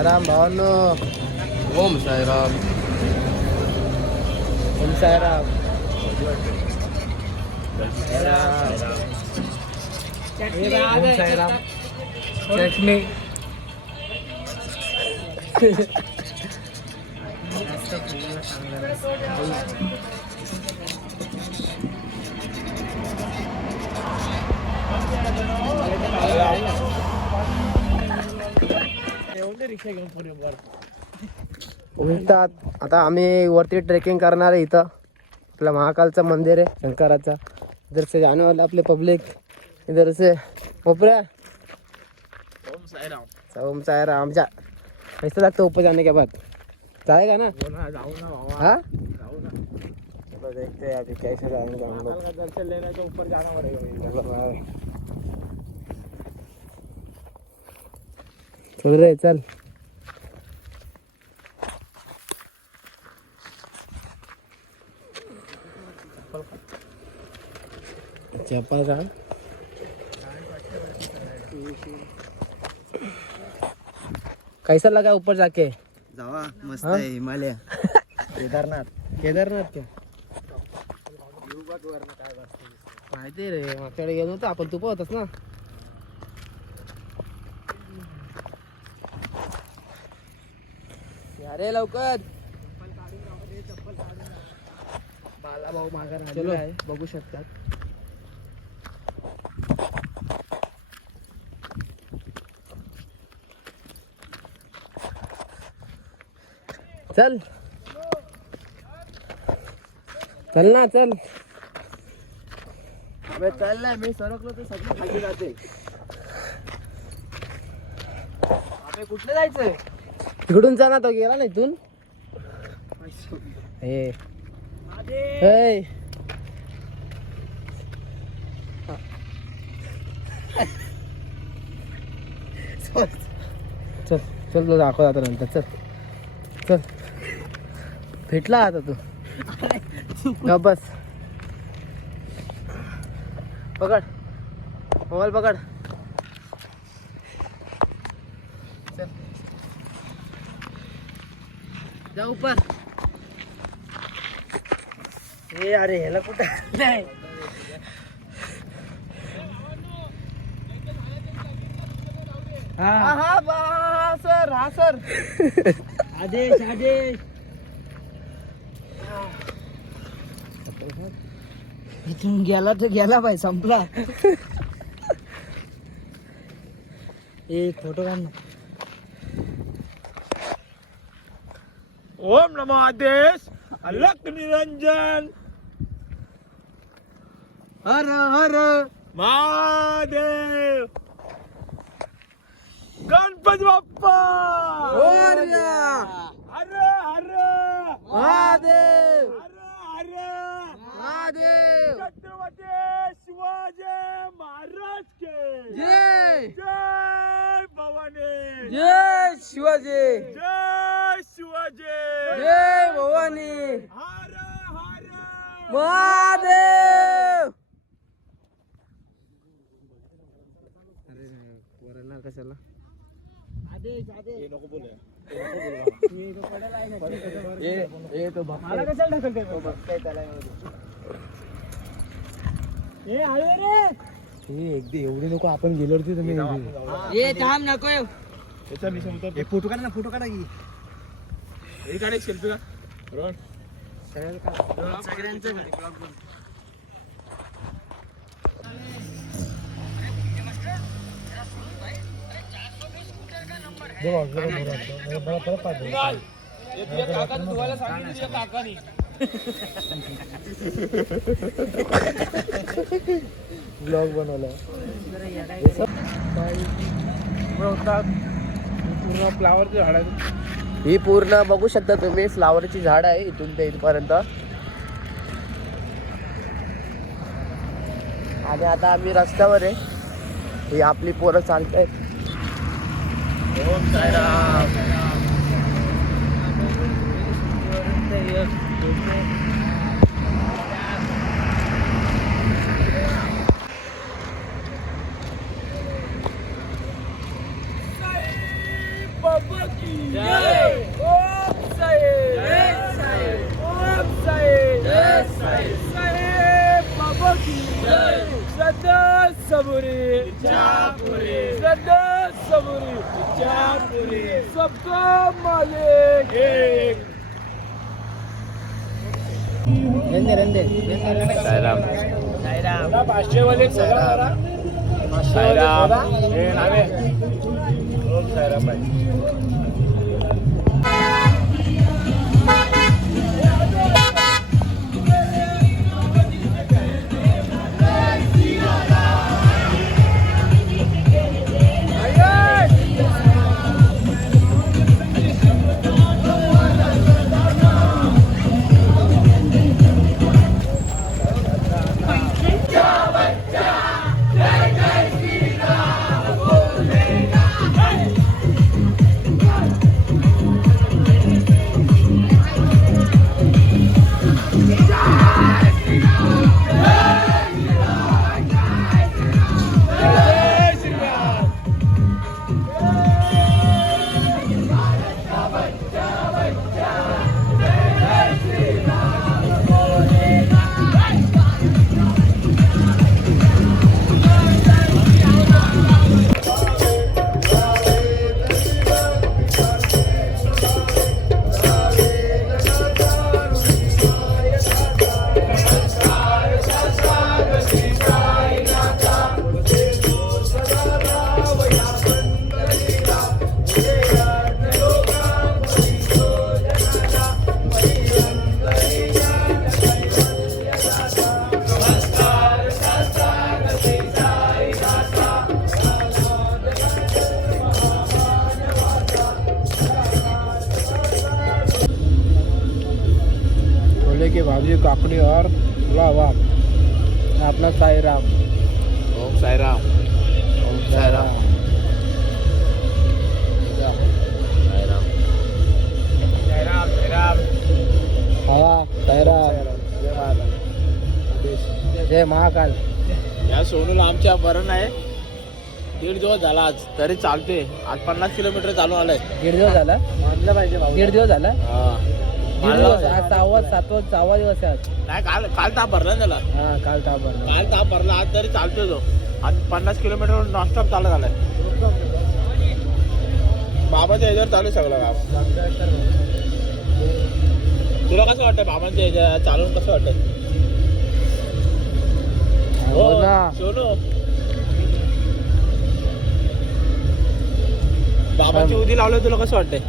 साईराम भावांनो. ओम साईराम. ओम साईराम. ओम साईराम. चटणी. उलटात आता आम्ही वरती ट्रेकिंग करणार आहे. इथं आपलं महाकालचं मंदिर आहे शंकराचा. इधर से जाने वाले आपले पब्लिक इधर से ऊपर. ओम साईराम. ओम साईराम. आमच्या ऐसा लगता ऊपर जाने के बाद जाएगा ना. जाऊ ना भावा. हाँ जाऊ ना. चलो देखते हैं अभी कैसे जाएंगे हम लोग. का दर्शन लेने तो ऊपर जाना पड़ेगा. चल रे चल. चप्पल का कैसा लगा ऊपर जाके. जावा मस्त हाँ? आहे हिमालय. केदारनाथ. केदारनाथ क्या माहिती रे. मागच्याकडे गेलो होतो आपण. तू पण होतास ना. अरे लवकर. बाला भाऊ माघार चलो आहे. बघू शकतात. चल चल ना चल. अबे चल ना. मी सरकलो तर सगळी खाली जाते. अबे कुठलं जायचंय. तिकडून जा ना. तो गेला ना इथून. हे हे. चल चल तुला दाखव आता नंतर. चल चल. भेटला आता तू. गप बस. पकड मोबाईल पकड. चल जा ऊपर. ए अरे ह्याला कुठं नाही. हा हा सर. हा सर. आदेश आदेश. इथून गेला तर गेला भाई. संपला. एक फोटो काढ ना. ओम नमो आदेश. अलक निरंजन. हर हर महादेव. गणपती बाप्पा. मोरया. हर हर महादेव. हर महादेव. छत्रपती शिवाजी महाराज के जय जय भवानी. जय शिवाजी. जय शिवाजी. जय भवानी. हर हर महादेव. अरे कशाला. आदेश आदेश. नको बोलूया. मला कशाला ढकलते. ए आलो रे. एकदी एवढी नको. आपण गेल्यावरती तुम्ही ये थांब नको. फोटो काढा ना. फोटो काढा की. हे काढ एक सेल्फी का. रोहन सगळ्यांचं ब्लॉग बनवला. पूर्ण फ्लावरची झाड आहे. ही पूर्ण बघू शकता तुम्ही फ्लावरची झाड आहे इथून ते इथपर्यंत. आणि आता आम्ही रस्त्यावर आहे. ही आपली पोरं चालतायत. ओम साईराम. बाबा की श्रद्धा सबुरी सबका मालिक एक. साईराम 500 वाले साईराम हे नावे ओम साईराम भाई. की भाजी काकड़ी और लावा. अपना साईराम. ओम साईराम ओम साईराम. हा साईराम. जय महाकाल. या सोनूला आमच्या बरं नाही 1.5 दिवस झाला आज तरी चालते. आज 50 किलोमीटर चालू आलंय. 1.5 दिवस झाला. म्हणलं पाहिजे 1.5 दिवस झाला. हा 1.5 दिवस. आज 6वा दिवस आहे आज. नाही काल ताप भरला ना त्याला. हा काल ताप भरला. काल ताप भरला आज तरी चालतोय तो. आज 50 किलोमीटर नॉनस्टॉप चालत आलाय. बाबाच्या ह्याच्यावर चालू आहे सगळं काम. तुला कसं वाटतं बाबांच्या ह्याच्या चालून कसं वाटतं? हो ना. सोनू बाबांची उदी लावलं तुला कसं वाटतंय?